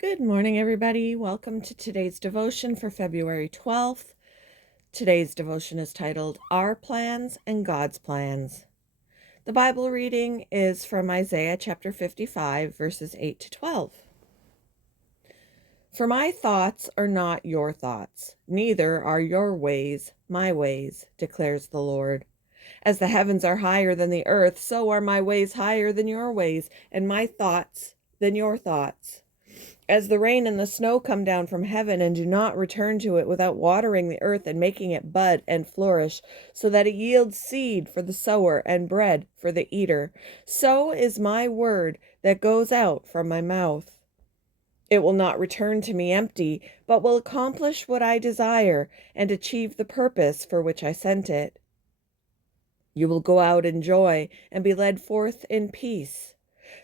Good morning, everybody. Welcome to today's devotion for February 12th. Today's devotion is titled Our Plans and God's Plans. The Bible reading is from Isaiah chapter 55, verses 8 to 12. For my thoughts are not your thoughts, neither are your ways my ways, declares the Lord. As the heavens are higher than the earth, so are my ways higher than your ways, and my thoughts than your thoughts. As the rain and the snow come down from heaven and do not return to it without watering the earth and making it bud and flourish, so that it yields seed for the sower and bread for the eater, so is my word that goes out from my mouth. It will not return to me empty, but will accomplish what I desire and achieve the purpose for which I sent it. You will go out in joy and be led forth in peace.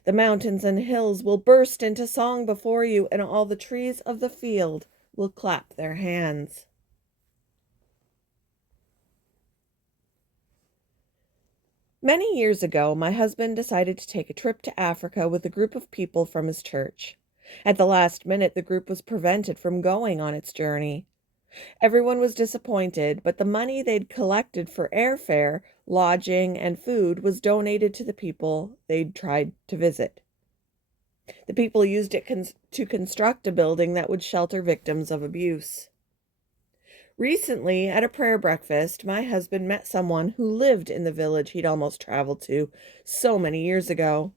The mountains and hills will burst into song before you, and all the trees of the field will clap their hands. Many years ago, my husband decided to take a trip to Africa with a group of people from his church. At the last minute, the group was prevented from going on its journey. Everyone was disappointed, but the money they'd collected for airfare, lodging, and food was donated to the people they'd tried to visit. The people used it to construct a building that would shelter victims of abuse. Recently, at a prayer breakfast, my husband met someone who lived in the village he'd almost traveled to so many years ago.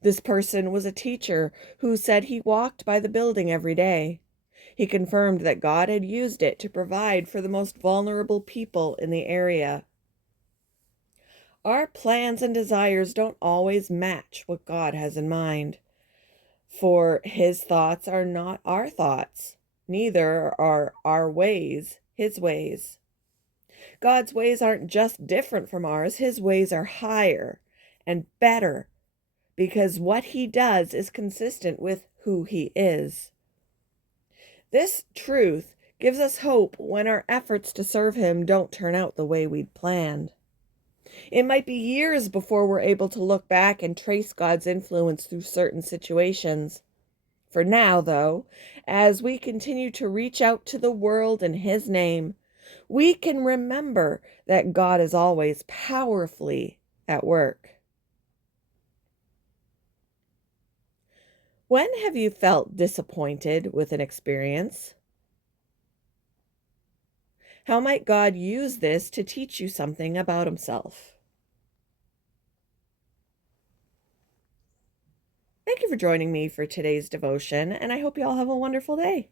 This person was a teacher who said he walked by the building every day. He confirmed that God had used it to provide for the most vulnerable people in the area. Our plans and desires don't always match what God has in mind. For his thoughts are not our thoughts, neither are our ways his ways. God's ways aren't just different from ours, his ways are higher and better because what he does is consistent with who he is. This truth gives us hope when our efforts to serve him don't turn out the way we'd planned. It might be years before we're able to look back and trace God's influence through certain situations. For now, though, as we continue to reach out to the world in his name, we can remember that God is always powerfully at work. When have you felt disappointed with an experience? How might God use this to teach you something about himself? Thank you for joining me for today's devotion, and I hope you all have a wonderful day.